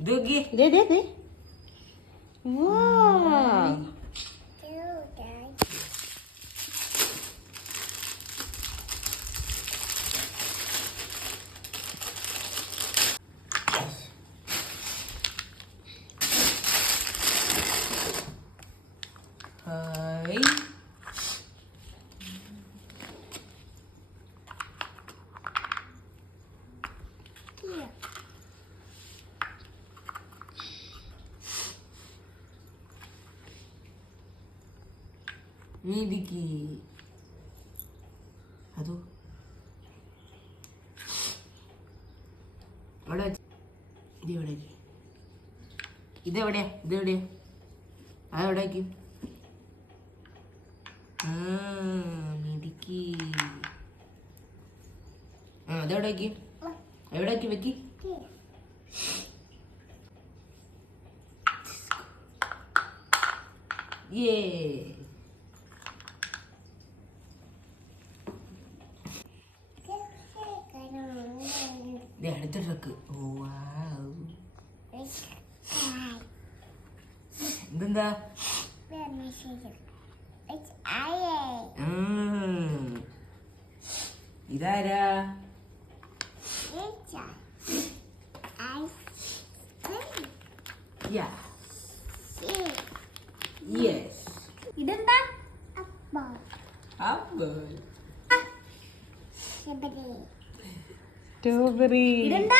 Dia gih. Dia dia Wow. നീതിക്ക് അതോ. അവിടെ വെച്ച്. ഇത് എവിടെ ഇതെവിടെയാ ഇതെവിടെയാ അതെവിടേക്ക് ആ മിതിക്ക്. ആ അതെവിടേക്ക് എവിടേക്ക് വെക്കി? ഏ അടുത്ത ട്രക്ക്. ഇതെന്താ. ഇതാരാ? ഇതെന്താ? ആപ്പിൾ സ്ട്രോബെറി ഇതെന്താ?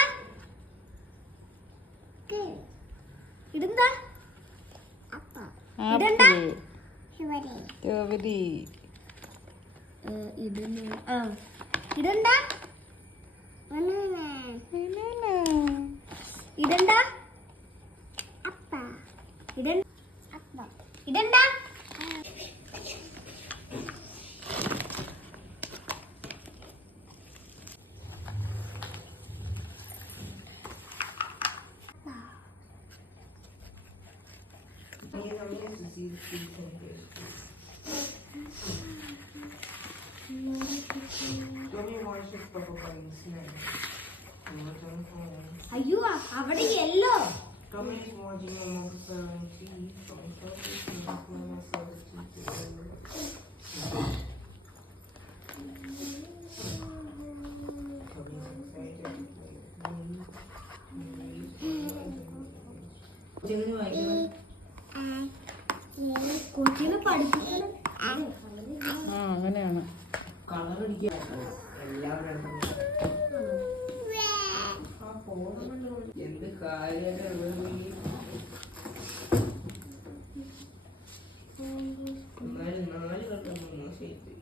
ഇതെന്താ? ആപ്പിൾ. സ്ട്രോബെറി ഇതെന്താ? ഇതെന്താ? ഇതെന്താ? ഇതെന്താ? അയ്യോ അവിടെ കൊച്ചിനെ പഠിപ്പിക്കണം ഘട്ടം മോശമായിട്ട്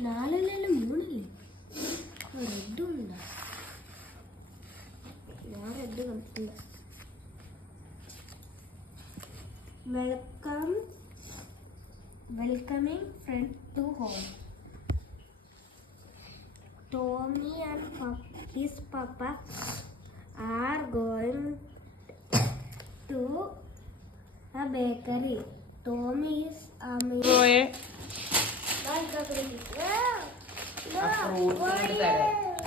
നാലല്ലല്ലോ മൂന്നില്ലേ? റെഡും ഉണ്ടോ. ഞാൻ റെഡ് കളിക്കില്ല welcome welcoming friend to home. Tommy and pop, his papa are going to a bakery. Tommy is amazing. Roy. No, no, no, no, no, no, no, no,